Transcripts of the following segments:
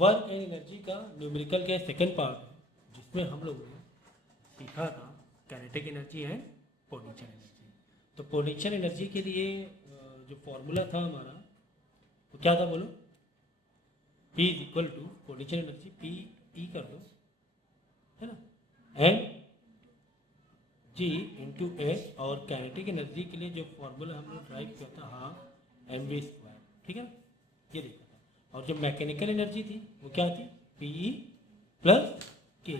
Work and energy का numerical का second part है जिसमें हम लोगों ने सीखा था kinetic energy and potential energy. तो पोटेंशियल एनर्जी के लिए जो फॉर्मूला था हमारा वो क्या था बोलो? P is equal to potential energy P E कर दो, है ना, एंड G इंटू एच। और काइनेटिक एनर्जी के लिए जो फॉर्मूला हम लोग ड्राइव किया था हाफ एम वी स्क्वायर, ठीक है ना, ये देखा था। और जो मैकेनिकल एनर्जी थी वो क्या थी? पी ई प्लस के,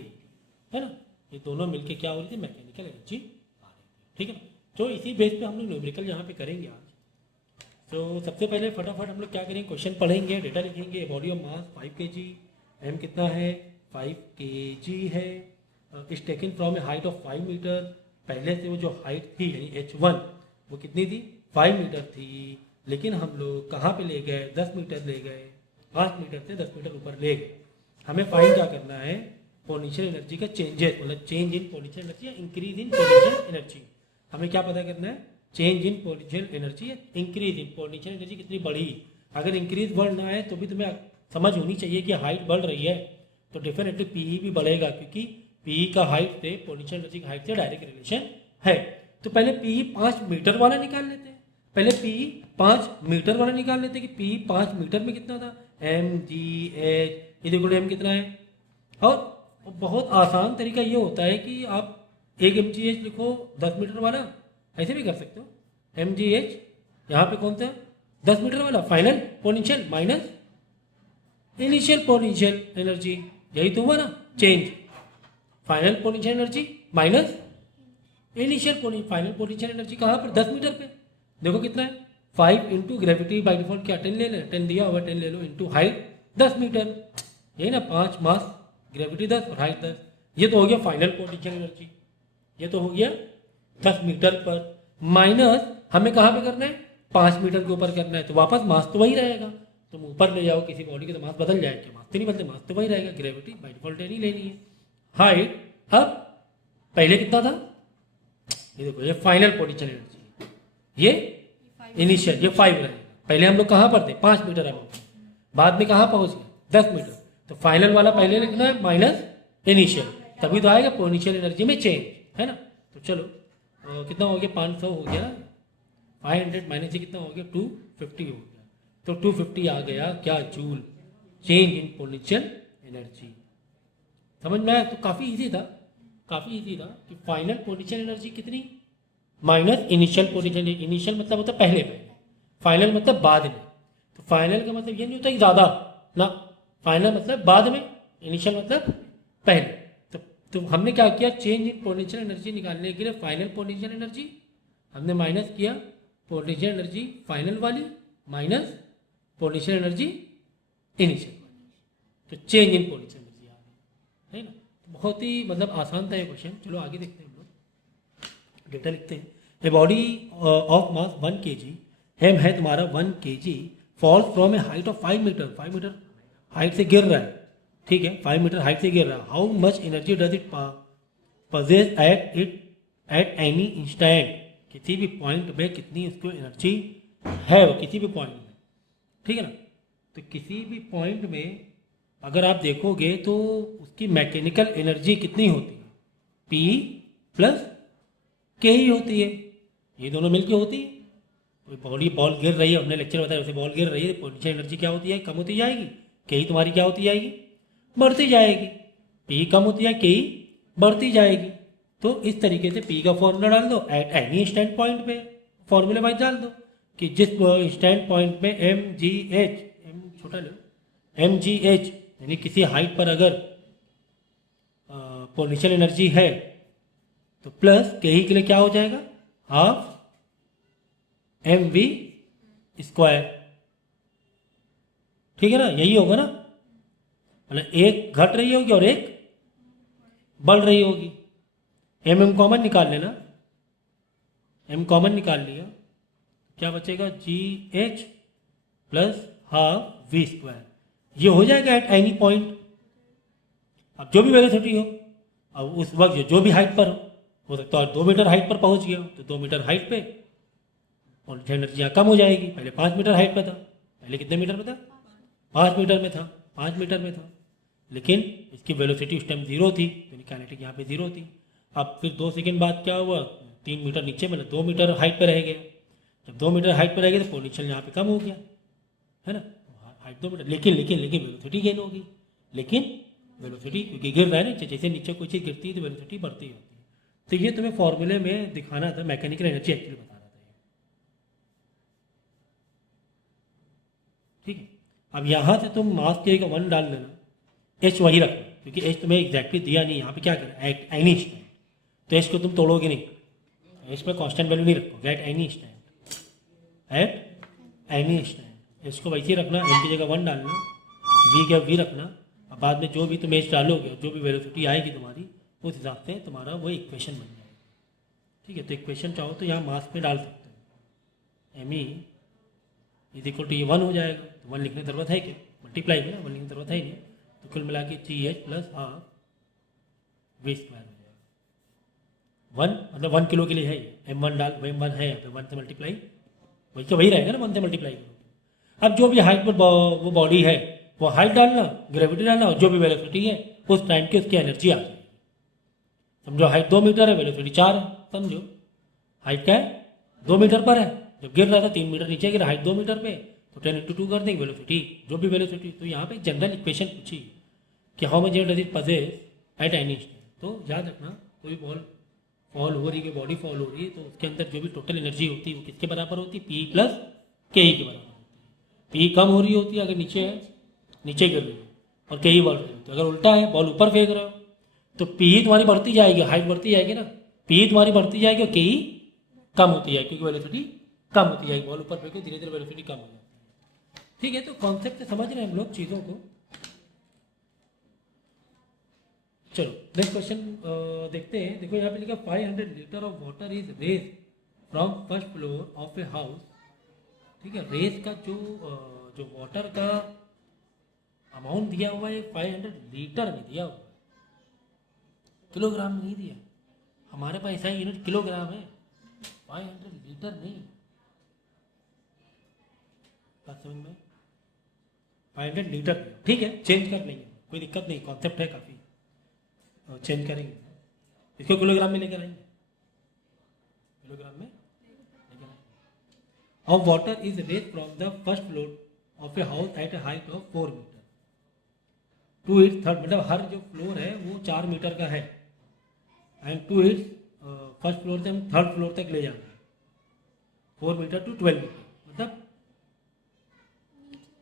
है ना, ये दोनों मिलके क्या हो रही थी? मैकेनिकल एनर्जी आ रही थी, ठीक है ना। तो इसी बेस पे हम लोग न्यूमेरिकल यहाँ पे करेंगे आज। तो सबसे पहले फटाफट हम लोग क्या करेंगे, क्वेश्चन पढ़ेंगे, डेटा लिखेंगे। Body of mass 5 kg, M कितना है? 5 kg है। Is taken from a height of 5 metre. पहले से वो जो हाइट थी यानी H1 वो कितनी थी? 5 मीटर थी, लेकिन हम लोग कहाँ पे ले गए? 10 मीटर ले गए। 5 मीटर से 10 मीटर ऊपर ले गए। हमें फाइंड क्या करना है? पोटेंशियल एनर्जी का चेंजेस, मतलब चेंज इन पोटेंशियल एनर्जी या इंक्रीज इन पोटेंशियल एनर्जी। हमें क्या पता करना है? चेंज इन पोटेंशियल एनर्जी या इंक्रीज इन पोटेंशियल एनर्जी कितनी बढ़ी। अगर इंक्रीज बढ़ना है तो भी तुम्हें समझ होनी चाहिए कि हाइट बढ़ रही है तो डेफिनेटली पीई भी बढ़ेगा, क्योंकि पीई का हाइट से पोटेंशियल एनर्जी का हाइट से डायरेक्ट रिलेशन है। तो पहले पीई 5 मीटर वाला निकाल लेते हैं। पहले पीई 5 मीटर वाला निकाल लेते हैं कि पीई 5 मीटर में कितना था? एम जी एच, ये देखो एम कितना है। और बहुत आसान तरीका ये होता है कि आप एक एम जी एच लिखो 10 मीटर वाला, ऐसे भी कर सकते हो। एम जी एच यहाँ पे कौन सा? 10 मीटर वाला final potential minus initial potential energy, यही तो हुआ ना change. Final potential energy minus initial final potential energy कहाँ पर? 10 मीटर पे। देखो कितना है? 5 इंटू ग्रेविटी बाई डिफॉल्ट क्या 10 ले लें, 10 दिया हुआ 10 ले लो, इंटू हाइट 10 मीटर, यही ना, 5 मास, ग्रेविटी 10 और हाइट 10। ये तो हो गया फाइनल पोटेंशियल एनर्जी, ये तो हो गया 10 मीटर पर। माइनस हमें कहाँ पे करना है? 5 मीटर के ऊपर करना है। तो वापस मास तो वही रहेगा। तुम ऊपर ले जाओ किसी बॉडी के तो मास बदल जाएगा, मास तो नहीं बदलते, मास तो वही रहेगा। ग्रेविटी बाई डिफॉल्ट नहीं लेनी है। हाइट अब पहले कितना था? ये देखो, ये फाइनल पोटेंशियल एनर्जी, ये इनिशियल, ये 5 रहेगा। पहले हम लोग कहाँ पर थे? 5 मीटर अबाउट, बाद में कहाँ पहुंच गए? 10 मीटर। तो फाइनल वाला पहले लिखना है माइनस इनिशियल, तभी तो आएगा पोटेंशियल एनर्जी में चेंज, है ना। तो चलो कितना हो गया? 500 हो गया ना, 500 माइनस से कितना हो गया? 250 हो गया। तो 250 आ गया क्या? Joule, change in potential energy. समझ में आया? तो काफ़ी इजी था, काफ़ी इजी था कि फाइनल पोटेंशियल एनर्जी कितनी माइनस इनिशियल पोटेंशियल। इनिशियल मतलब होता है पहले पहले, फाइनल मतलब बाद में। तो फाइनल का मतलब ये नहीं होता कि ज़्यादा ना, फाइनल मतलब बाद में, इनिशियल मतलब पहले। तो हमने क्या किया? चेंज इन पोटेंशियल एनर्जी निकालने के लिए फाइनल पोटेंशियल एनर्जी हमने माइनस किया, पोटेंशियल एनर्जी फाइनल वाली माइनस पोटेंशियल एनर्जी इनिशियल वाली, तो चेंज इन पोटेंशियल एनर्जी आ गई, है ना। बहुत ही मतलब आसान था ये क्वेश्चन। चलो आगे देखते हैं, हम लोग डेटा लिखते हैं। A body of mass 1 kg, हेम है तुम्हारा 1 kg, falls from a height of 5 metre. 5 metre height से गिर रहा है, ठीक है, 5 मीटर हाइट से गिर रहा है। How much energy does it possess at any instant, किसी भी पॉइंट में कितनी उसको एनर्जी है, वो किसी भी पॉइंट में, ठीक है ना। तो किसी भी पॉइंट में अगर आप देखोगे तो उसकी मैकेनिकल एनर्जी कितनी होती है? पी प्लस के ही होती है, ये दोनों मिलके होती है। बॉडी बॉल गिर रही है, हमने लेक्चर बताया, वैसे बॉल गिर रही है, पोटेंशियल एनर्जी क्या होती है? कम होती जाएगी। के ही तुम्हारी क्या होती जाएगी? बढ़ती जाएगी। पी कम होती है, के ही बढ़ती जाएगी। तो इस तरीके से पी का फॉर्मूला डाल दो एट एनी स्टैंड पॉइंट पे, फॉर्मूले वाइज डाल दो कि जिस स्टैंड पॉइंट में एम जी एच, एम छोटा लो, एम जी एच यानी किसी हाइट पर अगर पोटेंशियल एनर्जी है तो प्लस के ही के लिए क्या हो जाएगा? हाफ एम वी स्क्वायर, ठीक है ना, यही होगा ना। मतलब एक घट रही होगी और एक बढ़ रही होगी। एम कॉमन निकाल लेना, एम कॉमन निकाल लिया, क्या बचेगा? G H plus half V square, ये हो जाएगा एट एनी पॉइंट। अब जो भी वेलोसिटी हो, अब उस वक्त जो भी हाइट पर हो सकता है 2 मीटर हाइट पर पहुंच गया तो 2 मीटर हाइट पे पोटेंशियल एनर्जी कम हो जाएगी। पहले 5 मीटर हाइट पे था, पहले कितने मीटर पे था? 5 मीटर में था, 5 मीटर में था, लेकिन इसकी वेलोसिटी उस टाइम 0 थी, यानी काइनेटिक यहाँ पे 0 थी। अब फिर 2 सेकंड बाद क्या हुआ, 3 मीटर नीचे मतलब 2 मीटर हाइट पर रह गया। जब 2 मीटर हाइट पर रह गया तो पोटेंशियल यहाँ पे कम हो गया, है ना, हाइट 2 मीटर, लेकिन वेलोसिटी गेन होगी। लेकिन वेलोसिटी क्योंकि गिर रहा है ना, जैसे नीचे कोई चीज़ गिरती है तो वेलोसिटी बढ़ती जाती है। तो ये तुम्हें फॉर्मूले में दिखाना था, मैकेनिकल एनर्जी एक्चुअली बता रहा था ये। ठीक है, अब यहाँ से तुम मास के 1 डाल देना, एच वही रखना, क्योंकि एच तुम्हें एग्जैक्टली दिया नहीं, यहाँ पे क्या करें एनी स्टैंड, तो एच को तुम तोड़ोगे नहीं, एच में कांस्टेंट वैल्यू नहीं रखोगे, एट एनी स्टैंड, एच को वैसे ही रखना, एन की जगह 1 डालना, वी का वी रखना। अब बाद में जो भी तुम एच डालोगे, जो भी वेलोसिटी आएगी तुम्हारी, उस हिसाब से तुम्हारा वो इक्वेशन बन जाएगा। ठीक है, तो इक्वेशन चाहो तो यहाँ मास में डाल सकते हो, M E is equal to ये 1 हो जाएगा, तो 1 लिखने की जरूरत है क्या, मल्टीप्लाई में ना 1 लिखने की जरूरत है ही नहीं, तो कुल मिला के T H plus half V square हो जाएगा। 1 मतलब 1 किलो के लिए है ये, m1 डाल, m1 है यहाँ पे 1 से मल्टीप्लाई, वही तो वही रहेगा ना, 1 से मल्टीप्लाई करो। अब जो भी हाइट पर वो बॉडी है वो हाइट डालना, ग्रेविटी डालना, और जो भी वेलोसिटी है उस टाइम की उसकी एनर्जी आ जाएगी। समझो हाइट 2 मीटर है, वेलोसिटी 4 है, समझो हाइट क्या है 2 मीटर पर है, जब गिर रहा था 3 मीटर नीचे गिरा, हाइट 2 मीटर पे, तो 10 × 2 कर देंगे वेलोसिटी, जो भी वेलोसिटी। तो यहाँ पे जनरल इक्वेशन पूछी कि how much does it possess at any stand. तो याद रखना, कोई बॉल फॉल हो रही है, बॉडी फॉल हो रही है, तो उसके अंदर जो भी टोटल एनर्जी होती है वो किसके बराबर होती है, पी प्लस के ई के बराबर होती है। पी कम हो रही होती है अगर नीचे है, नीचे गिर रही है, और के ई बढ़ रही है। तो अगर उल्टा है, बॉल ऊपर फेंक रहे हो, तो पी तुम्हारी बढ़ती जाएगी, हाइट बढ़ती जाएगी ना, पी तुम्हारी बढ़ती जाएगी और के ई कम होती जाएगी, क्योंकि वेलोसिटी कम होती जाएगी, बॉल ऊपर फेंको धीरे धीरे वेलोसिटी कम हो जाती है। ठीक है, तो कॉन्सेप्ट से समझ रहे हैं हम लोग चीज़ों को। चलो नेक्स्ट क्वेश्चन देखते हैं। देखो यहाँ पे लिखा 500 litre of water is raise from first floor of a house. ठीक है, रेस का जो वाटर का अमाउंट दिया हुआ है 500 लीटर में दिया हुआ है, किलोग्राम में नहीं दिया। हमारे पास ऐसा यूनिट किलोग्राम है, 500 लीटर नहीं। बात समझ में, 500 लीटर। ठीक है, चेंज कर लेंगे, कोई दिक्कत नहीं, कॉन्सेप्ट है काफ़ी, चेंज करेंगे, इसको किलोग्राम में लेकर आएंगे, किलोग्राम में लेकर आएंगे। Of water is raise from the first floor of a house at a height of 4 metre to its third, मतलब हर जो फ्लोर है वो 4 मीटर का है, and to its first floor से हम थर्ड फ्लोर तक ले जाना है, 4 मीटर टू 12 मीटर, मतलब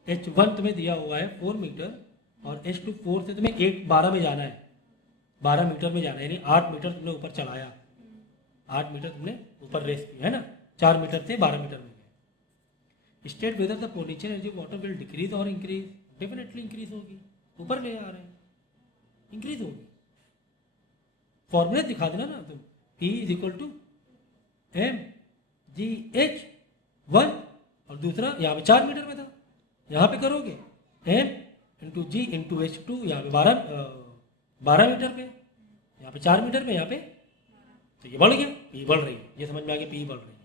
H1 तुम्हें दिया हुआ है 4 मीटर, और H2 4 से तुम्हें 12 में जाना है, 12 मीटर में जाना है, यानी 8 मीटर तुमने ऊपर चलाया, 8 मीटर तुमने ऊपर रेस किया है ना, 4 मीटर से 12 मीटर में गए। State whether the potential energy water will decrease और इंक्रीज, डेफिनेटली इंक्रीज होगी, ऊपर ले आ रहे हैं, इंक्रीज होगी। फॉर्मूला दिखा देना ना तुम, P is equal to M G H 1, और दूसरा यहाँ पे 4 मीटर में था, यहाँ पे करोगे एम इंटू जी इंटू एच 2, यहाँ पे 12 मीटर पे, यहाँ पे 4 मीटर पे, यहाँ पे, तो ये बढ़ गया, पी बढ़ रही है, ये समझ में आ गया, पी बढ़ रही है।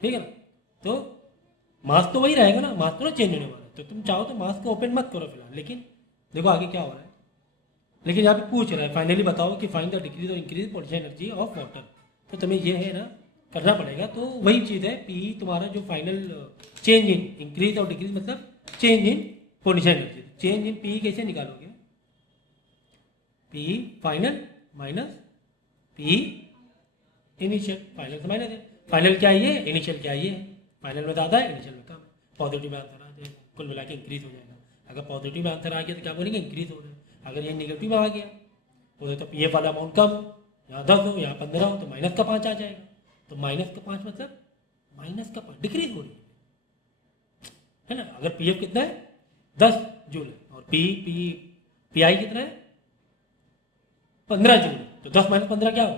ठीक है ना, तो मास तो वही रहेगा ना, मास तो ना चेंज होने वाला है, तो तुम चाहो तो मास को ओपन मत करो फिलहाल, लेकिन देखो आगे क्या हो रहा है। लेकिन यहाँ पे पूछ रहा है फाइनली बताओ कि फाइंड द डिक्रीज और increase potential energy of water, तो तुम्हें ये है ना करना पड़ेगा। तो वही चीज़ है, पी तुम्हारा जो फाइनल चेंज इन, इंक्रीज और डिक्रीज मतलब change in potential energy. Change in P कैसे निकालोगे, P final minus P initial, final से माइनस है, फाइनल क्या है ये, इनिशियल क्या है ये, फाइनल में ज़्यादा है, इनिशियल में कम है, पॉजिटिव में आंसर आ जाएगा, कुल मिला के इंक्रीज हो जाएगा। अगर पॉजिटिव में आंसर आ गया तो क्या बोलेंगे, इंक्रीज हो रहा है। अगर ये नेगेटिव में आ गया तो पी एफ वाला अमाउंट कम हो, यहाँ 10 हो, यहाँ 15 हो, तो माइनस का 5 आ जाएगा, तो माइनस का 5 मतलब माइनस का 5 डिक्रीज हो रही है ना। अगर पी एफ कितना है 10 जूल है, और पी आई कितना है 15 जूल, तो 10 माइनस 15 क्या हो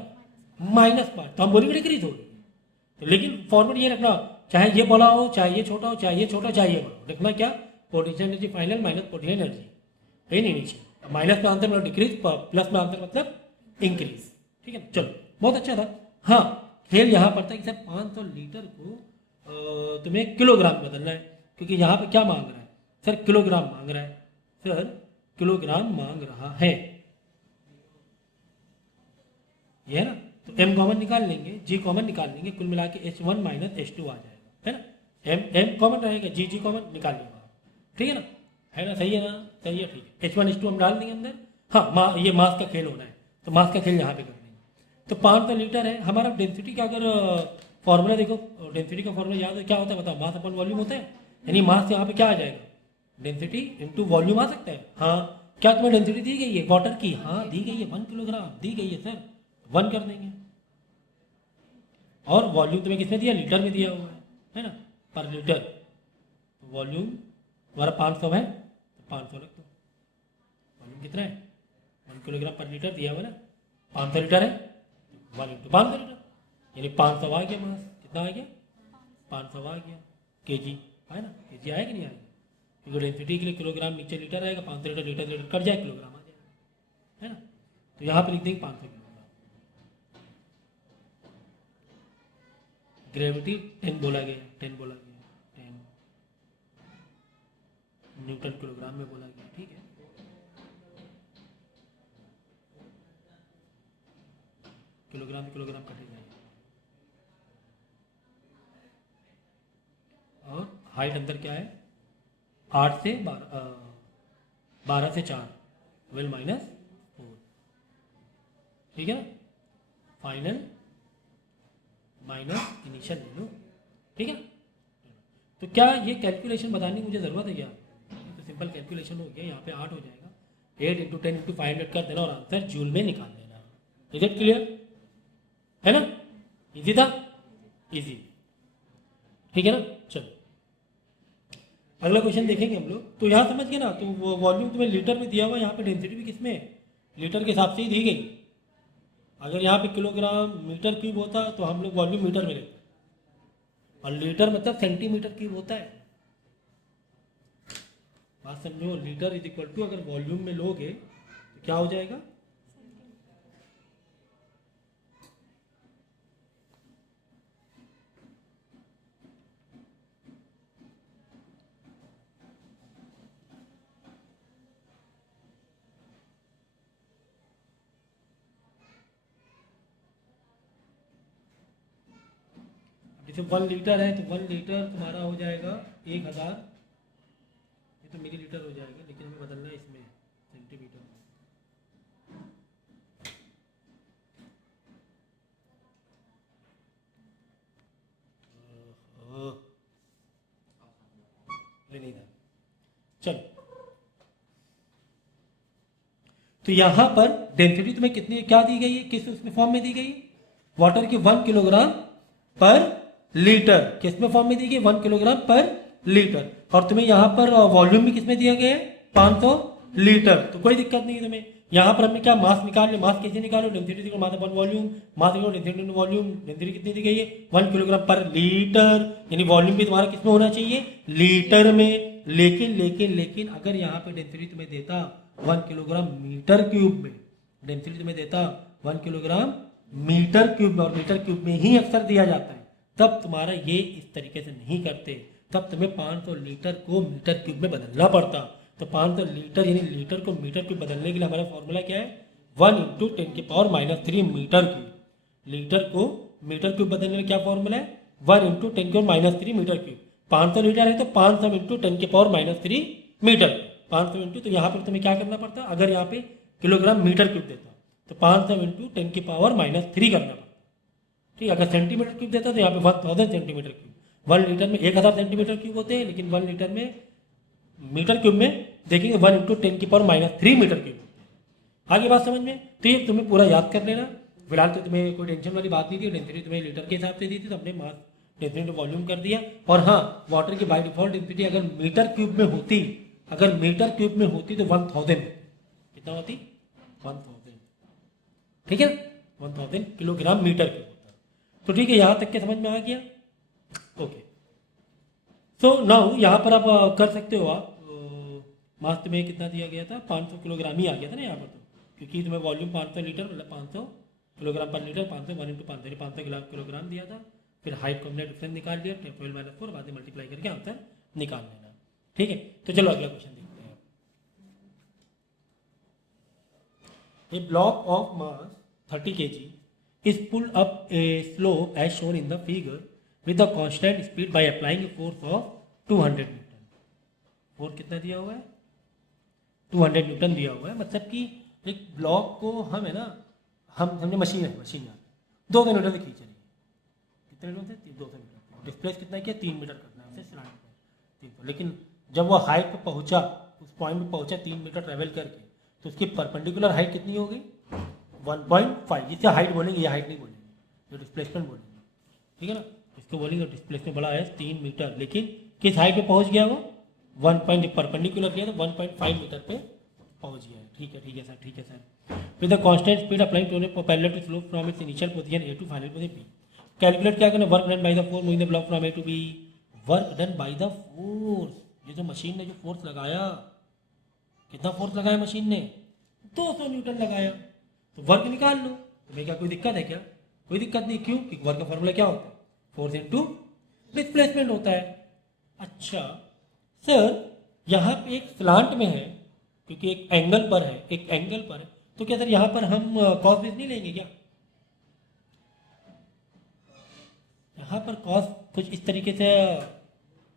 -5, तो हम बोलेंगे डिक्रीज हो रही है। तो लेकिन फॉर्मूला ये रखना, चाहे ये बड़ा हो, चाहे ये छोटा हो, चाहे ये छोटा, चाहे ये बड़ा हो, रखना क्या, potential energy final minus potential energy, है नहीं नीचे, माइनस में आंसर मतलब डिक्रीज, प्लस में आंसर मतलब इंक्रीज। ठीक है, चलो बहुत अच्छा था। हाँ, खेल यहाँ पर था कि सर 500 लीटर को तुम्हें किलोग्राम में बदलना है, क्योंकि यहाँ पे क्या मांग रहा है सर, किलोग्राम मांग रहा है। सर किलोग्राम मांग रहा है, ये है ना। तो m कॉमन निकाल लेंगे, g कॉमन निकाल लेंगे, कुल मिला के h1 माइनस h2 आ जाएगा, है ना। m कॉमन रहेगा, g कॉमन निकाल लेंगे, ठीक है ना, है ना, सही है ना, सही है, ठीक है। h1 h2 हम डाल देंगे अंदर। हाँ, ये मास का खेल होना है, तो मास का खेल यहाँ पे कर देंगे। तो 500 लीटर है हमारा। डेंसिटी का अगर फॉर्मूला देखो, डेंसिटी का फॉर्मूला याद है क्या होता है बताओ, मास अपन वॉल्यूम होता है, यानी मास यहाँ पे क्या आ जाएगा, डेंसिटी इंटू वॉल्यूम आ सकता है। हाँ, क्या तुम्हें डेंसिटी दी गई है वाटर की? हाँ दी गई है, 1 किलोग्राम दी गई है सर, 1 कर देंगे। और वॉल्यूम तुम्हें किसमें दिया, लीटर में दिया हुआ है ना, पर लीटर। वॉल्यूम हमारा 500 है, तो 500 रख दो। वॉल्यूम कितना है, 1 किलोग्राम पर लीटर दिया हुआ ना, 500 लीटर है, 1 इंटू 500 लीटर, यानी 500 आ गया मास। कितना आ गया, 500 आ गया। केजी है ना, केजी आया कि नहीं आया, क्योंकि डेंसिटी के लिए किलोग्राम नीचे लीटर आएगा, 500 लीटर लीटर लीटर कट जाए, किलोग्राम आ जाएगा, है ना। तो यहाँ पर लिख देंगे 500 किलोग्राम। ग्रेविटी 10 बोला गया, 10 बोला गया, 10 न्यूटन किलोग्राम में बोला गया, ठीक है। किलोग्राम किलोग्राम कटेगा। और हाइट अंदर क्या है, 8 से 12 से 4, 12 माइनस 4, ठीक है ना। फाइनल माइनस इनिशियल ले लो, ठीक है। तो क्या ये कैलकुलेशन बताने की मुझे ज़रूरत है क्या, तो सिंपल कैलकुलेशन हो गया, यहाँ पे 8 हो जाएगा, 8 इंटू 10 इंटू 500 कर देना और आंसर जूल में निकाल देना। इज इट क्लियर, है ना, इजी था, इजी, ठीक है ना। चलो अगला क्वेश्चन देखेंगे हम लोग। तो यहाँ समझ गए ना, तो वो वॉल्यूम तुम्हें लीटर में दिया हुआ, यहाँ पे डेंसिटी भी किसमें है, लीटर के हिसाब से ही दी गई। अगर यहाँ पे किलोग्राम मीटर क्यूब होता तो हम लोग वॉल्यूम मीटर में लेते, और लीटर मतलब सेंटीमीटर क्यूब होता है। बात समझो, लीटर इज इक्वल टू अगर वॉल्यूम में लोगे तो क्या हो जाएगा, जैसे 1 लीटर है तो 1 लीटर तुम्हारा हो जाएगा 1000, ये तो मिली लीटर हो जाएगा, लेकिन हमें बदलना है इसमें सेंटीमीटर में। नहीं था, चलो। तो यहां पर डेंसिटी तुम्हें कितनी क्या दी गई है, किस उसमें फॉर्म में दी गई, वाटर की 1 किलोग्राम पर लीटर, किस में फॉर्म में दी गई, 1 किलोग्राम पर लीटर। और तुम्हें यहाँ पर वॉल्यूम भी किसमें दिया गया है, 500 लीटर। तो कोई दिक्कत नहीं है तुम्हें। यहाँ पर हमने क्या मास निकाल लिया, मास कैसे निकालो, डेंसिटी मास अपन वॉल्यूम, मास निकालो डेंसिटी वॉल्यूम, डेंसिटी कितनी दी गई है, 1 किलोग्राम पर लीटर, यानी वॉल्यूम भी तुम्हारा किसमें होना चाहिए, लीटर में। लेकिन लेकिन लेकिन अगर यहाँ पे डेंसिटी तुम्हें देता 1 किलोग्राम मीटर क्यूब में, डेंसिटी तुम्हें देता 1 किलोग्राम मीटर क्यूब में, और मीटर क्यूब में ही अक्सर दिया जाता है, तब तुम्हारा ये इस तरीके से नहीं करते, तब तुम्हें 500 लीटर को मीटर क्यूब में बदलना पड़ता। तो 500 लीटर यानी लीटर को मीटर क्यूब बदलने के लिए हमारा फॉर्मूला क्या है, 1 इंटू 10 की पावर -3 मीटर क्यूब। लीटर को मीटर क्यूब बदलने में क्या फॉर्मूला है, 1 इंटू 10 की पावर -3 मीटर क्यूब। 500 लीटर है तो 500 इंटू 10 की पावर -3 मीटर, 500 इंटू, तो यहाँ पर तुम्हें क्या करना पड़ता, अगर यहाँ पे किलोग्राम मीटर क्यूब देता तो 500 इंटू 10 की पावर -3 करना पड़ता, ठीक है। अगर सेंटीमीटर क्यूब देता तो यहाँ पे 1000 सेंटीमीटर क्यूब। 1 लीटर में 1000 सेंटीमीटर क्यूब होते हैं, लेकिन 1 लीटर में मीटर क्यूब में देखेंगे 1 इंटू 10 की पावर -3 मीटर क्यूब होते हैं। आगे बात समझ में, तो ये तुम्हें पूरा याद कर लेना। फिलहाल तो तुम्हें कोई टेंशन वाली बात नहीं थी, डेंसिटी तुम्हें लीटर के हिसाब से दी थी, तो हमने मास डेंसिटी वॉल्यूम कर दिया। और हाँ, वाटर की बाय डिफॉल्ट डेंसिटी अगर मीटर क्यूब में होती, अगर मीटर क्यूब में होती तो 1000, कितना होती, 1000, ठीक है, 1000 किलोग्राम मीटर क्यूब होता। तो ठीक है, यहाँ तक के समझ में आ गया, ओके। सो नाउ यहाँ पर आप कर सकते हो, आप मास तुम्हें कितना दिया गया था, 500 किलोग्राम ही आ गया था ना यहाँ पर, तो क्योंकि तुम्हें वॉल्यूम 500 लीटर मतलब 500 किलोग्राम पर लीटर, 500 1 इंटू 500 500 किलोग्राम दिया था। फिर हाइट को हमने डिफरेंस निकाल लिया, 12 - 4 बाद में मल्टीप्लाई करके आंसर निकाल लेना, ठीक है। तो चलो अगला क्वेश्चन देखते हैं। A block of mass 30 kg is pulled up a slope as shown in the figure with the constant speed by applying a force of 200 Newton. Force कितना दिया हुआ है? 200 न्यूटन दिया हुआ है। मतलब कि एक ब्लॉक को हम है ना, हम समझे मशीन है, मशीन यहाँ 200 न्यूटन से खींच रही है। कितने न्यूटन से? 200 न्यूटन। डिस्प्लेस कितना किया? 3 मीटर करना है उसे स्लांट पर 300। लेकिन जब वो हाइट पे पहुँचा, उस पॉइंट पे पहुँचा 3 मीटर ट्रेवल करके, तो उसकी परपेंडिकुलर हाइट कितनी हो गई? 1.5। जिससे हाइट बोलेंगे, ये हाइट नहीं बोलेंगे, जो डिस्प्लेसमेंट बोलेंगे, ठीक है ना। इसको बोलेंगे डिस्प्लेसमेंट बड़ा है 3 मीटर, लेकिन किस हाइट पे पहुंच गया वो? 1 परपेंडिकुलर किया तो 1.5 मीटर पे पहुंच गया है। ठीक है, ठीक है सर, ठीक है sir. With the constant speed applying to parallel to slope from its initial position A to final position B. Calculate क्या करना? Work done by the force moving the block from A to B. Work done by the force, ये जो machine ने जो force लगाया, कितना force लगाया machine ने? 200 न्यूटन लगाया। तो वर्क निकाल लो। तुम्हें क्या कोई दिक्कत है क्या? कोई दिक्कत नहीं। क्यों? क्योंकि वर्क का फॉर्मूला क्या होता है? फोर्स इनटू डिस्प्लेसमेंट होता है। अच्छा सर, यहाँ पे एक स्लांट में है, क्योंकि एक एंगल पर है, एक एंगल पर है, तो क्या सर यहाँ पर हम कॉस बेस नहीं लेंगे क्या? यहाँ पर कॉस कुछ इस तरीके से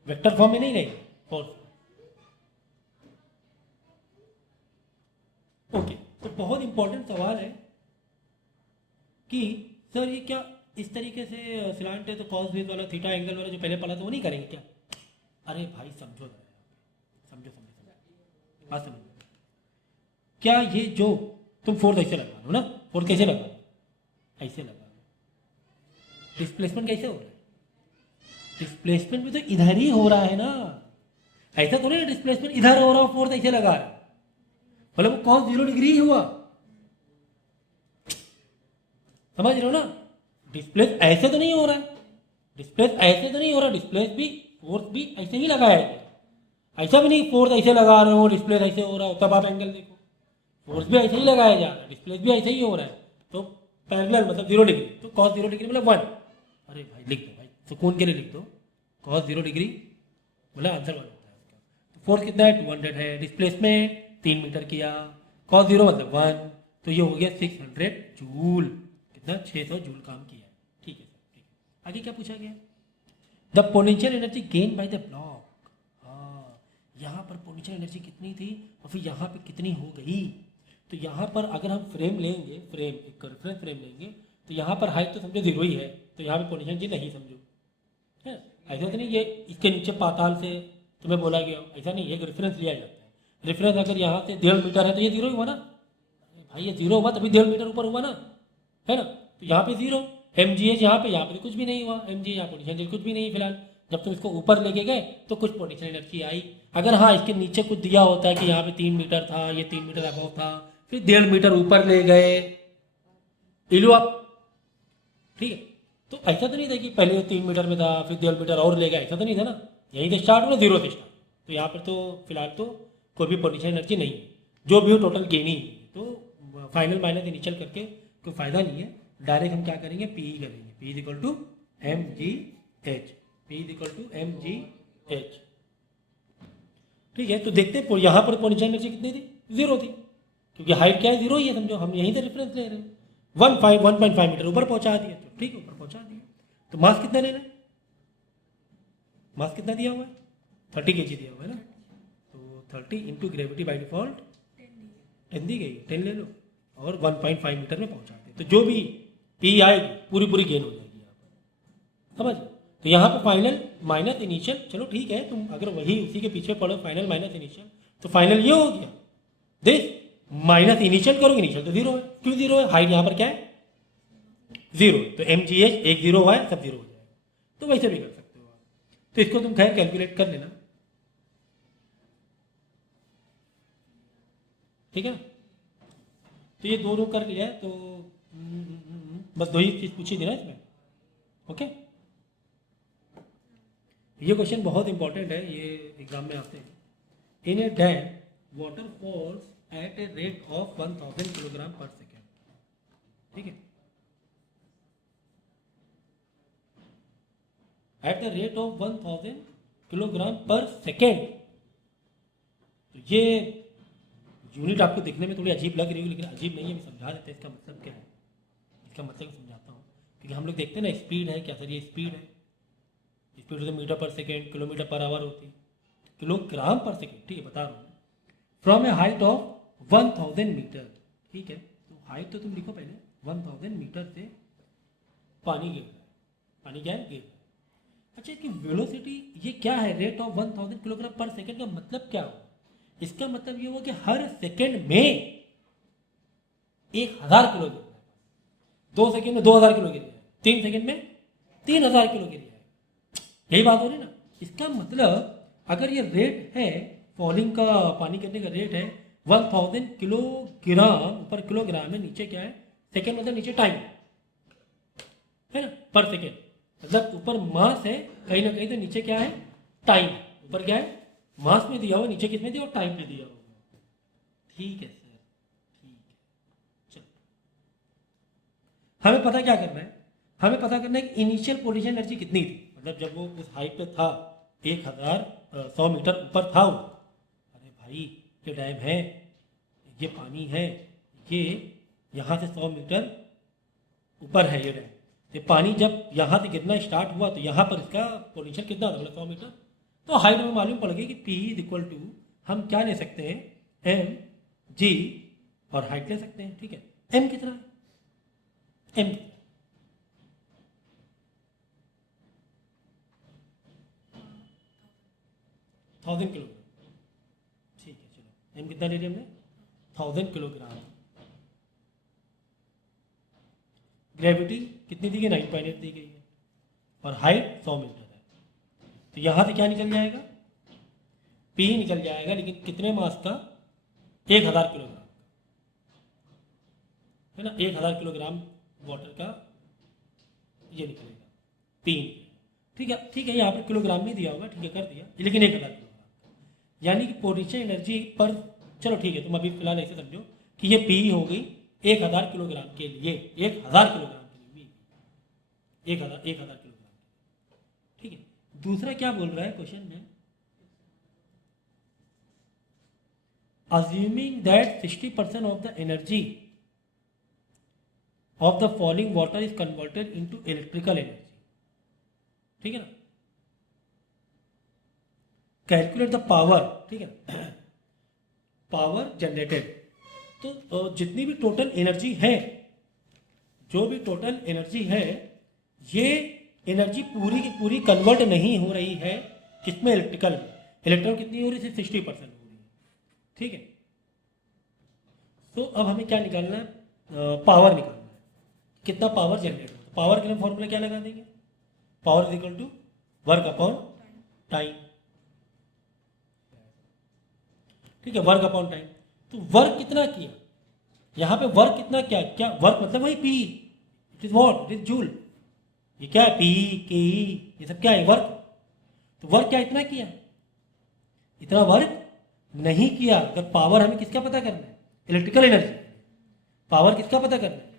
वेक्टर फॉर्म में नहीं लेंगे फोर्स। ओके, तो बहुत इंपॉर्टेंट सवाल है कि सर ये क्या इस तरीके से स्लांट है तो कॉस बेस वाला थीटा एंगल वाला जो पहले पढ़ा था वो नहीं करेंगे क्या? अरे भाई समझो, समझो समझो बात समझो। क्या ये जो तुम फोर्स ऐसे लगा लो ना, फोर्स कैसे लगा लो? ऐसे लगा लो। डिस्प्लेसमेंट कैसे हो रहा है? डिस्प्लेसमेंट भी तो इधर ही हो रहा है ना। ऐसा तो नहीं डिस्प्लेसमेंट इधर हो रहा हो, फोर्स ऐसे लगा है, मतलब वो कॉस 0 डिग्री हुआ। समझ रहे हो ना? डिस्प्लेस ऐसे तो नहीं हो रहा है, डिस्प्लेस ऐसे तो नहीं हो रहा, डिस्प्लेस भी फोर्स भी ऐसे ही लगाया है। ऐसा भी नहीं फोर्स ऐसे लगा रहे हो डिस्प्लेस ऐसे हो रहा हो, तब आप एंगल देखो, फोर्स भी ऐसे ही लगाया जा रहा है, डिस्प्लेस भी ऐसे ही हो रहा है, तो पैरेलल मतलब 0 डिग्री, तो कॉस 0 डिग्री मतलब 1। अरे भाई लिख दो भाई, सुकून के लिए लिख दो, कॉस 0 डिग्री मतलब आंसर 1 होता है उसका। तो फोर्स कितना है? 200 है। डिस्प्लेसमेंट 3 मीटर किया, कॉस 0 मतलब 1, तो ये हो गया 600 जूल। कितना? 600 जूल काम किया। ठीक है सर, ठीक है। आगे क्या पूछा गया? The potential energy gain by the block. हाँ, यहाँ पर पोटेंशियल एनर्जी कितनी थी और फिर यहाँ पे कितनी हो गई? तो यहाँ पर अगर हम फ्रेम लेंगे, फ्रेम एक रेफरेंस फ्रेम लेंगे, तो यहाँ पर हाइट तो समझो 0 ही है, तो यहाँ पे पोटेंशियल एनर्जी नहीं समझो है। ऐसा तो नहीं ये इसके नीचे पाताल से तुम्हें बोला गया, ऐसा नहीं, एक रेफरेंस लिया जाता है। रेफरेंस अगर यहाँ से 1.5 मीटर है तो ये 0 ही हुआ ना भाई, ये 0 हुआ तभी 1.5 मीटर ऊपर हुआ ना, है ना। तो यहाँ पे 0 mgh, यहाँ पे कुछ भी नहीं हुआ, mgh यहाँ पोटेंशियल कुछ भी नहीं फिलहाल। जब तुम इसको ऊपर लेके गए तो कुछ पोटेंशियल एनर्जी आई। अगर हाँ इसके नीचे कुछ दिया होता है कि यहाँ पे 3 मीटर था, ये 3 मीटर अबव था, फिर 1.5 मीटर ऊपर ले गए, इलो आप, ठीक है। तो ऐसा तो नहीं था कि पहले 3 मीटर में था फिर 1.5 मीटर और ले गए, ऐसा तो नहीं था ना, यहीं से स्टार्ट हुआ 0 से स्टार्ट। तो यहाँ पर तो फिलहाल तो कोई भी पोटेंशियल एनर्जी नहीं है, जो भी हो टोटल गेन ही। तो फाइनल माइनस इनिशियल करके कोई फायदा नहीं है, डायरेक्ट हम क्या करेंगे? पी करेंगे, P is equal to M G H, P is equal to M G H. ठीक है, तो देखते हैं यहाँ पर पोटेंशियल एनर्जी कितनी थी? 0 थी, क्योंकि हाइट क्या है? 0 ही है, समझो हम यहीं से रेफरेंस ले रहे हैं। 1.5 मीटर ऊपर पहुंचा दिया, तो ठीक है ऊपर पहुंचा दिया। तो मास कितना लेना है? मास कितना दिया हुआ है? 30 kg दिया हुआ है ना, तो 30 इंटू ग्रेविटी बाई डिफॉल्ट 10 दी गई, 10 ले लो और 1.5 मीटर में पहुंचा दे, तो जो भी पी आएगी पूरी पूरी गेन हो जाएगी यहाँ पर, समझ। तो यहाँ पे फाइनल माइनस इनिशियल, चलो ठीक है, तुम अगर वही उसी के पीछे पढ़ो फाइनल माइनस इनिशियल, तो फाइनल ये हो गया। देख माइनस इनिशियल करोगे, इनिशियल तो 0 है, क्यों 0 है? हाइट यहाँ पर क्या है? 0, तो एम जी एच एक 0 हुआ है, सब 0 हो जाएगा। तो वैसे भी कर सकते हो आप, तो इसको तुम खैर कैलकुलेट कर लेना, ठीक है। तो ये दोनों कर लिया है, तो बस 2 ही चीज पूछी थी ना इसमें, ओके। ये क्वेश्चन बहुत इंपॉर्टेंट है, ये एग्जाम में आते हैं। In a dam water falls at a rate of 1000 kilogram per second, ठीक है, at the rate of 1000 kilogram per second. तो ये यूनिट आपको देखने में थोड़ी अजीब लग रही होगी, लेकिन अजीब नहीं है, मैं समझा देते हैं इसका मतलब क्या है। इसका मतलब समझाता हूँ, क्योंकि हम लोग देखते हैं ना स्पीड है क्या सर, ये स्पीड है, स्पीड होती है मीटर पर सेकेंड, किलोमीटर पर आवर होती है, किलोग्राम पर सेकेंड, ठीक है बता रहा हूँ। From a height of 1000 metre, ठीक है, तो हाइट तो तुम लिखो पहले, 1000 मीटर से पानी गिर रहा है, पानी क्या है गिर रहा है। अच्छा कि वेलोसिटी ये क्या है, rate of 1000 kilogram per second का मतलब क्या हुआ, इसका मतलब ये हुआ कि हर सेकेंड में 1000 किलो गिर रहा है, 2 सेकेंड में 2000 किलो गिर रहा है, 3 सेकेंड में 3000 किलो गिर रहा है, यही बात हो रही ना। इसका मतलब अगर ये रेट है फॉलिंग का, पानी गिरने का रेट है 1000 किलोग्राम, ऊपर किलोग्राम है, नीचे क्या है सेकेंड, मतलब नीचे टाइम है ना, पर सेकेंड, मतलब ऊपर मास है कहीं ना कहीं, तो नीचे क्या है टाइम, ऊपर क्या है मास में दिया हुआ, नीचे किसमें दिया हुआ टाइम पे दिया हुआ। ठीक है सर, ठीक है, चलो हमें पता क्या करना है, हमें पता करना है कि इनिशियल पोटेंशियल एनर्जी कितनी थी, मतलब जब वो उस हाइट पे था 1100 मीटर ऊपर था वो, अरे भाई ये डैम है, ये पानी है, ये यहाँ से 100 मीटर ऊपर है ये डैम, ये पानी जब यहाँ से गिरना स्टार्ट हुआ तो यहाँ पर इसका पोटेंशियल कितना था, मतलब 100 मीटर, तो हाइट में मालूम पड़ गई कि P इज इक्वल टू हम क्या ले सकते हैं एम जी, और हाइट ले सकते हैं, ठीक है। एम कितना है, एम 1000 किलोग्राम, ठीक है चलो एम कितना ले लिया हमने 1000 किलोग्राम। ग्रेविटी कितनी दी गई 9.8 दी गई है, और हाइट 100 मीटर है, तो यहाँ से क्या निकल जाएगा P निकल जाएगा, लेकिन कितने मास का 1000 किलोग्राम है ना, 1000 किलोग्राम वाटर का ये निकलेगा P, ठीक है, ठीक है, यहाँ पर किलोग्राम में दिया होगा, ठीक है कर दिया, लेकिन 1000 किलोग्राम, यानी कि पोटेंशियल एनर्जी पर, चलो ठीक है तुम अभी फिलहाल ऐसे समझो कि ये P हो गई 1000 किलोग्राम के लिए, 1000 किलोग्राम के लिए, 1000 किलोग्राम, ठीक है। दूसरा क्या बोल रहा है क्वेश्चन में, assuming that 60% of the energy of the falling water is converted into electrical energy, ठीक है ना, कैलकुलेट द पावर, ठीक है, पावर जनरेटेड, तो जितनी भी टोटल एनर्जी है, जो भी टोटल एनर्जी है, ये एनर्जी पूरी की पूरी कन्वर्ट नहीं हो रही है किसमें, इलेक्ट्रिकल में, इलेक्ट्रॉन कितनी हो रही है 60% हो रही है, ठीक है। तो अब हमें क्या निकालना है, पावर निकालना है, कितना पावर जनरेट हो, तो पावर के लिए फॉर्मूला क्या लगा देंगे, power is equal to work upon time, ठीक है, वर्क अपॉन टाइम। तो वर्क कितना किया, यहाँ पे वर्क कितना क्या, क्या वर्क मतलब वही P, it is what, it is joule, ये क्या है पी के, ये सब क्या है वर्क, तो वर्क क्या इतना किया, इतना वर्क नहीं किया। अगर पावर हमें किसका पता करना है, इलेक्ट्रिकल एनर्जी, पावर किसका पता करना है,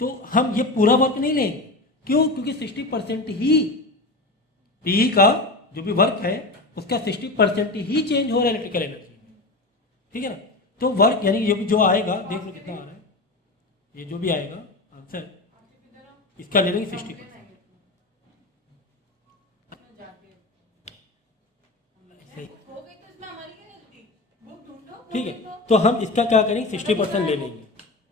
तो हम ये पूरा वर्क नहीं लेंगे, क्यों, क्योंकि 60% ही पी का जो भी वर्क है उसका 60% ही चेंज हो रहा है इलेक्ट्रिकल एनर्जी, ठीक है ना। तो वर्क यानी ये भी जो आएगा, देख लो कितना आ रहा है, ये जो भी आएगा आंसर इसका ले लेंगे 60%, ठीक है। तो हम इसका क्या करेंगे 60% ले लेंगे,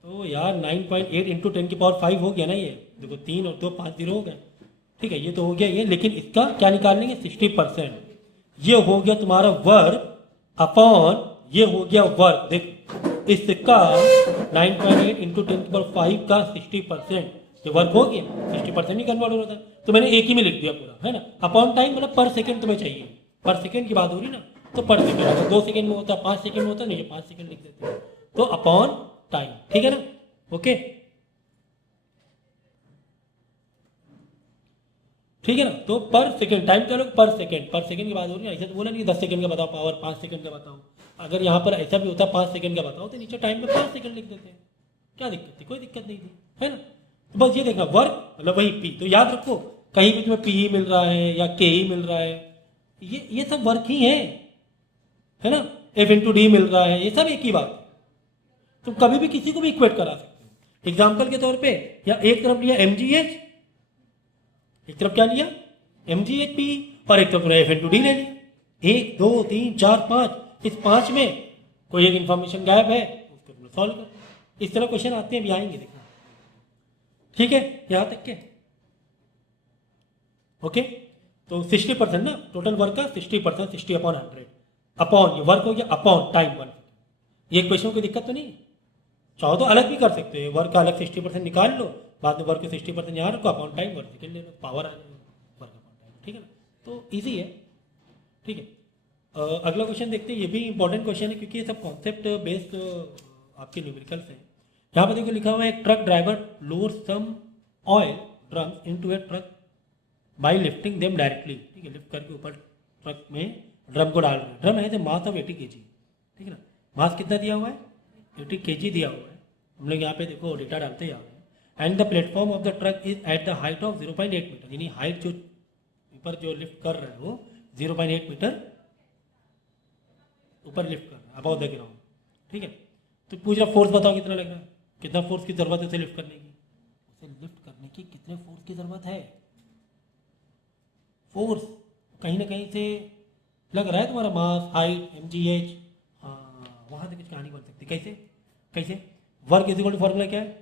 तो यार 9.8 इंटू 10⁵ हो गया ना, ये देखो 3 और 2 5 0 हो गया, ठीक है, ये तो हो गया ये, लेकिन इसका क्या निकाल लेंगे 60%, ये हो गया तुम्हारा वर्क अपॉन, ये हो गया वर्क, देख इसका 9.8 इंटू 10⁵ का 60%, ये वर्क हो गया, 60% ही कन्वर्ट हो रहा था, तो मैंने एक ही में लिख दिया पूरा, है ना। अपॉन टाइम मतलब पर सेकेंड तुम्हें चाहिए, पर सेकेंड की बात हो रही ना, तो पर सेकेंड, अगर 2 सेकेंड में होता, 5 सेकेंड में होता, नहीं 5 सेकेंड लिख देते हैं, तो अपॉन टाइम, ठीक है ना, ओके, ठीक है ना। तो पर सेकेंड, टाइम क्या लोग पर सेकेंड की बात हो रही है, ऐसा तो बोला नहीं 10 सेकेंड का बताओ पावर, 5 सेकेंड का बताओ, अगर यहाँ पर ऐसा भी होता 5 सेकेंड का बताओ तो नीचे टाइम में 5 सेकेंड लिख देते हैं, क्या दिक्कत थी, कोई दिक्कत नहीं थी, है ना। तो बस ये देखना वर्क मतलब वही पी, तो याद रखो कहीं भी तुम्हें पी मिल रहा है या के ही मिल रहा है, ये सब वर्क ही है ना, एफ इंटू डी मिल रहा है, ये सब एक ही बात, तुम कभी भी किसी को भी इक्वेट करा सकते हो। एग्जाम्पल के तौर पे या एक तरफ लिया mgh, एक तरफ क्या लिया mgh और एक तरफ F/D ले लिया। 1 2 3 4 5, इस 5 में कोई एक इंफॉर्मेशन गायब है, उसको तुम सॉल्व कर। इस तरह क्वेश्चन आते हैं, भी आएंगे देखना। ठीक है, यहाँ तक के ओके। तो 60% ना टोटल वर्क का 60%, 60/100 अपॉन, ये वर्क हो गया अपॉन टाइम 1। ये क्वेश्चन की दिक्कत तो नहीं, चाहो तो अलग भी कर सकते हो, वर्क का अलग 60% निकाल लो, बाद में वर्क को 60% यहाँ रखो, अपॉन टाइम 1 सेकेंड ले लो, पावर आ जाएगा वर्क अपॉन टाइम। ठीक है ना, तो ईजी है। ठीक है, अगला क्वेश्चन देखते हैं। ये भी इंपॉर्टेंट क्वेश्चन है क्योंकि ये सब कॉन्सेप्ट बेस्ड आपके न्यूमेरिकल्स हैं। यहाँ पर देखो लिखा हुआ है, truck driver lower some oil drums into a truck by lifting them directly. ठीक है, लिफ्ट करके ऊपर ट्रक में ड्रम को डाल रहे हैं। ड्रम है द मास ऑफ 80 kg। ठीक है ना, मास कितना दिया हुआ है 80 kg दिया हुआ है। हम लोग यहाँ पे देखो डेटा डालते जा रहे हैं। And the platform of the truck is at the height of 0.8 metre, यानी हाइट जो ऊपर जो लिफ्ट कर रहे हो 0.8 मीटर ऊपर लिफ्ट कर रहा है अबाउट द ग्राउंड। ठीक है, तो पूछ रहा फोर्स बताओ कितना लग रहा है, कितना फोर्स की जरूरत है उसे लिफ्ट करने की, उसे लिफ्ट करने की कितने फोर्स की जरूरत है। फोर्स कहीं ना कहीं से लग रहा है तुम्हारा मास, हाइट, mgh, हाँ वहां से कुछ कहानी बन सकती है। कैसे कैसे work is equal to formula क्या है,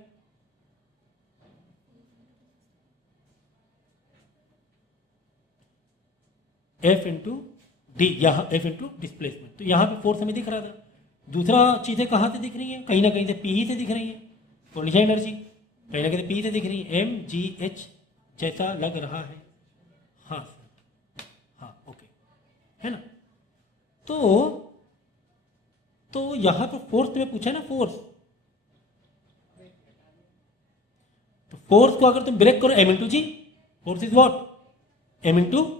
F/D, यहाँ F डिस्प्लेसमेंट। तो यहाँ पे फोर्स हमें दिख रहा था। दूसरा चीज़ें कहाँ से दिख रही हैं, कहीं ना कहीं से P से दिख रही हैं, पोटेंशियल एनर्जी कहीं ना कहीं से P से दिख रही है, mgh जैसा लग रहा है। हाँ सर, हाँ ओके, है ना। तो यहाँ पर फोर्स तुम्हें पूछा ना, फोर्स, तो फोर्स को अगर तुम ब्रेक करो m/g, force is what m/g।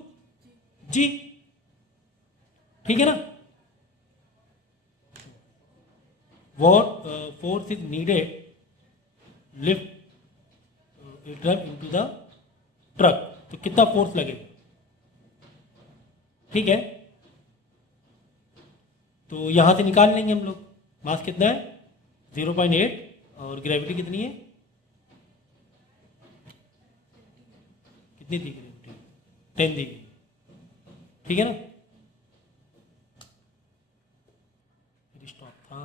ठीक है ना, what force is needed lift drug into the truck, तो कितना फोर्स लगेगा। ठीक है, तो यहां से निकाल लेंगे हम लोग। मास कितना है 0.8 और ग्रेविटी कितनी है, कितनी दी ग्रेविटी 10 दी गई। ठीक है ना, स्टॉप था।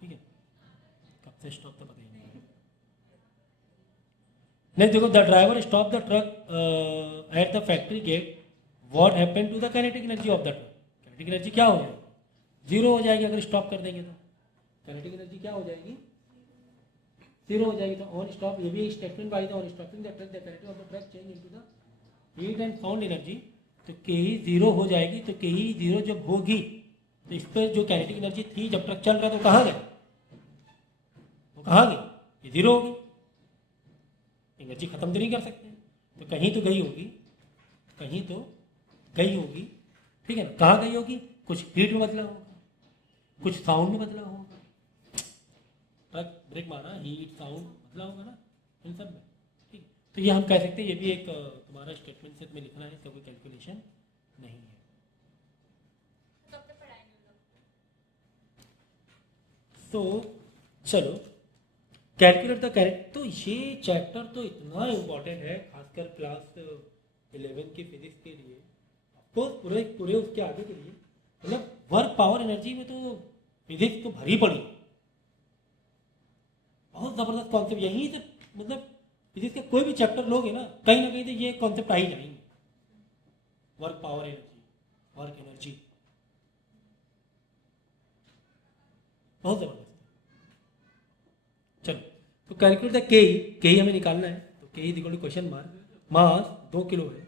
ठीक है, कब से स्टॉप था पता ही नहीं। नहीं देखो, the driver stop the truck at the factory gate, what happened to the kinetic energy of the truck. Kinetic energy क्या हो जाएगी, जीरो हो जाएगी अगर स्टॉप कर देंगे तो। काइनेटिक एनर्जी क्या हो जाएगी, जीरो हो जाएगी। तो ऑन स्टॉप, ये भी statement by the on stopping the truck the kinetic of the truck change into the heat and sound energy. तो के ही जीरो हो जाएगी। तो के ही जीरो जब होगी तो इस पर जो काइनेटिक एनर्जी थी जब ट्रक चल रहा था, तो कहाँ गए, वो कहाँ गई, ये जीरो होगी। एनर्जी खत्म तो नहीं कर सकते, तो कहीं तो गई होगी, कहीं तो गई होगी। ठीक है ना, कहाँ गई होगी, कुछ हीट में बदला होगा, कुछ साउंड में बदला होगा। ट्रक ब्रेक मारा, हीट साउंड बदला होगा ना इन सब में। ठीक है, तो ये हम कह सकते हैं, ये भी एक तुम्हारा स्टेटमेंट से तुम्हें लिखना है, इसका कोई कैलकुलेशन नहीं है। तो चलो कैलकुलेट द कैरेक्टर। तो ये चैप्टर तो इतना इम्पोर्टेंट है, खासकर क्लास 11 की फिजिक्स के लिए, पूरे उसके आगे के लिए। मतलब वर्क पावर एनर्जी में तो फिजिक्स तो भरी पड़ी, बहुत जबरदस्त कॉन्सेप्ट। यहीं से मतलब फिजिक्स का कोई भी चैप्टर लोगे ना कहीं तो ये कॉन्सेप्ट आ ही जाएंगे, work power energy, work energy, बहुत जबरदस्त। चलो, तो कैलकुलेट द के ही हमें निकालना है। तो K is equal to question mark, mass 2 kilo है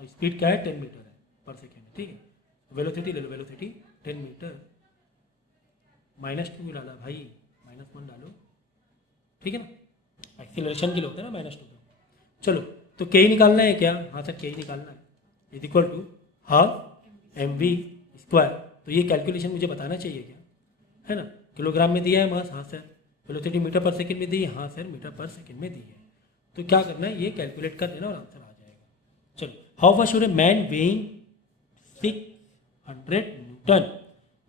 और स्पीड क्या है 10 मीटर है पर सेकेंड। ठीक है, वेलोसिटी ले लो, वेलोसिटी 10 मीटर, -2 डाला भाई, -1 डालो। ठीक है ना, एक्सीलरेशन के लिए होता है ना -2। चलो, तो के ही निकालना है क्या, हाँ सर के ही निकालना है, is equal to half mv²। तो ये कैलकुलेशन मुझे बताना चाहिए क्या, है ना। किलोग्राम में दिया है मास, हाँ सर। वेलोसिटी मीटर पर सेकंड में दी है, हाँ सर मीटर पर सेकंड में दी है। तो क्या करना है, ये कैलकुलेट कर देना और आंसर आ जाएगा। चलो, how much should a man weighing Newton,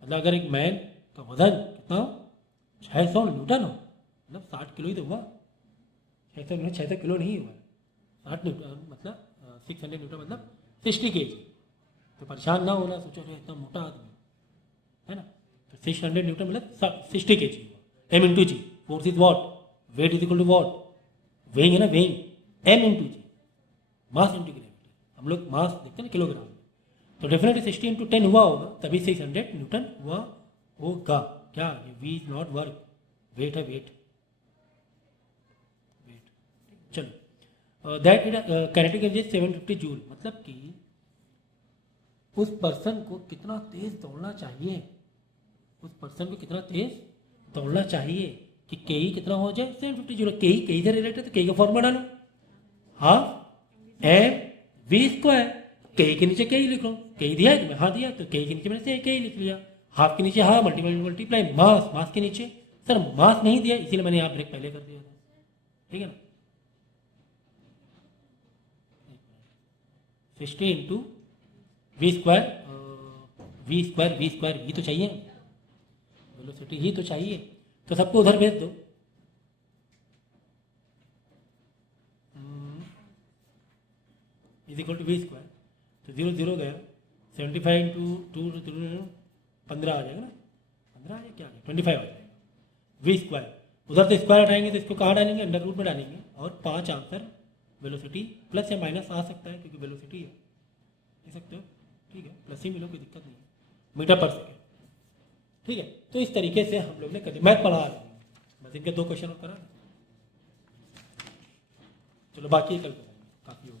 मतलब अगर एक मैन का वजन कितना हो, 600 न्यूटन हो, मतलब 60 किलो ही तो हुआ, 600 किलो नहीं हुआ, 60 न्यूटन मतलब 600 न्यूटन मतलब 60 kg। तो परेशान ना होना, सोचो अरे इतना मोटा आदमी है ना, तो 600 न्यूटन मतलब 60 kg हुआ। m into G, force is what, weight is equal to what, weighing है ना, weighing, m into G, mass into gravity, हम लोग मास देखते हैं ना किलोग्राम में, तो डेफिनेटली 60 इंटू 10 हुआ होगा, तभी 600 न्यूटन हुआ होगा। क्या, ये V is not work, weight है, वेट। चलो, दैट काइनेटिक एनर्जी 750 जूल, मतलब कि उस पर्सन को कितना तेज दौड़ना चाहिए, उस पर्सन को कितना तेज दौड़ना चाहिए कि के ई कितना हो जाए 750 जूल। के ई से रिलेटेड, तो के का फॉर्मूला डालो, हाफ एम वी स्क्वायर, के के नीचे के ही लिख लो, के दिया है, हाँ दिया, तो के नीचे मैंने के ही लिख लिया, हाफ के नीचे हाफ मल्टीप्लाई मास, मास के नीचे सर मास नहीं दिया, इसीलिए मैंने यहाँ ब्रेक पहले कर दिया था, ठीक है ना। 60 into v square, v square ही तो चाहिए, वेलोसिटी ही तो चाहिए, तो सबको उधर भेज दो, is equal to V square, तो 0 0 गया, 75 इंटू 2 15 आ जाएगा ना, 15 आ जाएगा, क्या आ जाएगा 25 आ जाएगा, वी स्क्वायर, उधर से स्क्वायर हटाएंगे तो इसको कहाँ डालेंगे, अंडर रूट में डालेंगे, और 5 आंसर वेलोसिटी, प्लस या माइनस आ सकता है क्योंकि वेलोसिटी है, ले सकते हो, ठीक है, प्लस ही मिलो, कोई दिक्कत नहीं है, मीटर पर सेकेंड, ठीक है। तो इस तरीके से हम लोग ने कर, मैं पढ़ा रहा हूँ बस, इनके 2 क्वेश्चन और करा, चलो बाकी कल करेंगे, काफ़ी हो